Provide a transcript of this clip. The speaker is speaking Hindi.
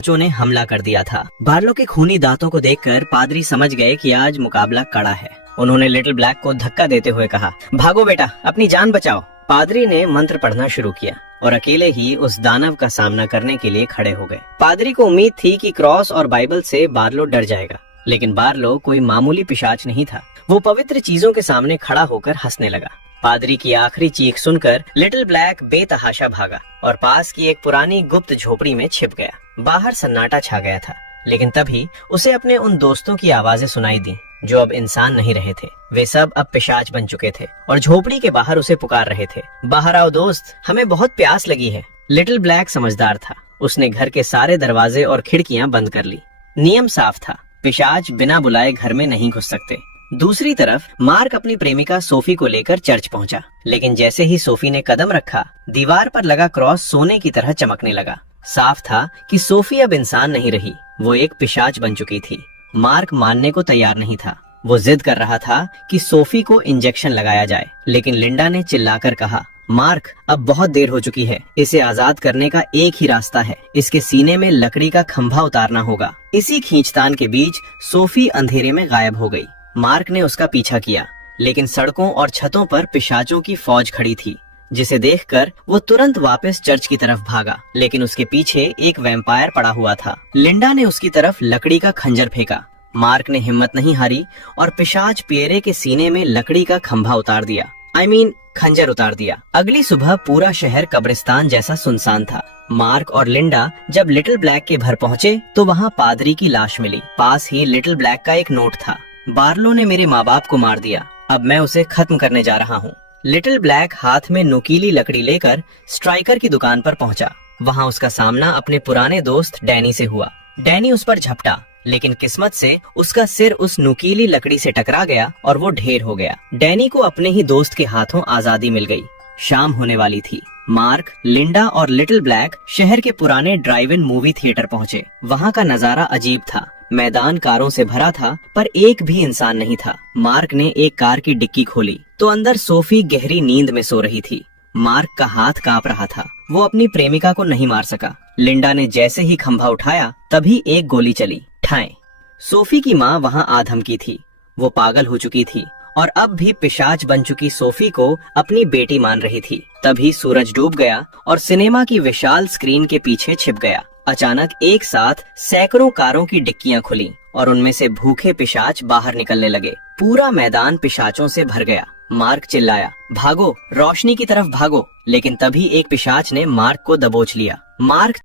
बच्चों ने हमला कर दिया था। बार्लो के खूनी दांतों को देखकर पादरी समझ गए कि आज मुकाबला कड़ा है। उन्होंने लिटिल ब्लैक को धक्का देते हुए कहा, भागो बेटा, अपनी जान बचाओ। पादरी ने मंत्र पढ़ना शुरू किया और अकेले ही उस दानव का सामना करने के लिए खड़े हो गए। पादरी को उम्मीद थी कि क्रॉस और बाइबल से बार्लो डर जाएगा, लेकिन बार्लो कोई मामूली पिशाच नहीं था। वो पवित्र चीजों के सामने खड़ा होकर हंसने लगा। पादरी की आखिरी चीख सुनकर लिटिल ब्लैक बेतहाशा भागा और पास की एक पुरानी गुप्त झोपड़ी में छिप गया। बाहर सन्नाटा छा गया था, लेकिन तभी उसे अपने उन दोस्तों की आवाजें सुनाई दी जो अब इंसान नहीं रहे थे। वे सब अब पिशाच बन चुके थे और झोपड़ी के बाहर उसे पुकार रहे थे, बाहर आओ दोस्त, हमें बहुत प्यास लगी है। लिटिल ब्लैक समझदार था। उसने घर के सारे दरवाजे और खिड़कियां बंद कर ली। नियम साफ था, पिशाच बिना बुलाए घर में नहीं घुस सकते। दूसरी तरफ मार्क अपनी प्रेमिका सोफी को लेकर चर्च पहुंचा, लेकिन जैसे ही सोफी ने कदम रखा, दीवार पर लगा क्रॉस सोने की तरह चमकने लगा। साफ था कि सोफी अब इंसान नहीं रही, वो एक पिशाच बन चुकी थी। मार्क मानने को तैयार नहीं था। वो जिद कर रहा था कि सोफी को इंजेक्शन लगाया जाए, लेकिन लिंडा ने चिल्लाकर कहा, मार्क, अब बहुत देर हो चुकी है। इसे आजाद करने का एक ही रास्ता है, इसके सीने में लकड़ी का खंभा उतारना होगा। इसी खींचतान के बीच सोफी अंधेरे में गायब हो गई। मार्क ने उसका पीछा किया, लेकिन सड़कों और छतों पर पिशाचों की फौज खड़ी थी, जिसे देखकर वो तुरंत वापस चर्च की तरफ भागा। लेकिन उसके पीछे एक वैम्पायर पड़ा हुआ था। लिंडा ने उसकी तरफ लकड़ी का खंजर फेंका। मार्क ने हिम्मत नहीं हारी और पिशाच पियरे के सीने में लकड़ी का खंभा उतार दिया। खंजर उतार दिया। अगली सुबह पूरा शहर कब्रिस्तान जैसा सुनसान था। मार्क और लिंडा जब लिटिल ब्लैक के घर पहुँचे तो वहाँ पादरी की लाश मिली। पास ही लिटिल ब्लैक का एक नोट था, बार्लो ने मेरे माँ बाप को मार दिया, अब मैं उसे खत्म करने जा रहा हूँ। लिटिल ब्लैक हाथ में नुकीली लकड़ी लेकर स्ट्राइकर की दुकान पर पहुंचा। वहां उसका सामना अपने पुराने दोस्त डैनी से हुआ। डैनी उस पर झपटा, लेकिन किस्मत से उसका सिर उस नुकीली लकड़ी से टकरा गया और वो ढेर हो गया। डैनी को अपने ही दोस्त के हाथों आजादी मिल गई। शाम होने वाली थी। मार्क, लिंडा और लिटिल ब्लैक शहर के पुराने ड्राइव इन मूवी थिएटर पहुंचे। वहां का नजारा अजीब था। मैदान कारों से भरा था, पर एक भी इंसान नहीं था। मार्क ने एक कार की डिक्की खोली तो अंदर सोफी गहरी नींद में सो रही थी। मार्क का हाथ कांप रहा था। वो अपनी प्रेमिका को नहीं मार सका। लिंडा ने जैसे ही खंभा उठाया, तभी एक गोली चली। ठाएं। सोफी की माँ वहाँ आधमकी थी। वो पागल हो चुकी थी और अब भी पिशाच बन चुकी सोफी को अपनी बेटी मान रही थी। तभी सूरज डूब गया और सिनेमा की विशाल स्क्रीन के पीछे छिप गया। अचानक एक साथ सैकड़ों कारों की डिक्कियां खुली और उनमें से भूखे पिशाच बाहर निकलने लगे। पूरा मैदान पिशाचों से भर गया। मार्क चिल्लाया, भागो, रोशनी की तरफ भागो। लेकिन तभी एक पिशाच ने मार्क को दबोच लिया। मार्क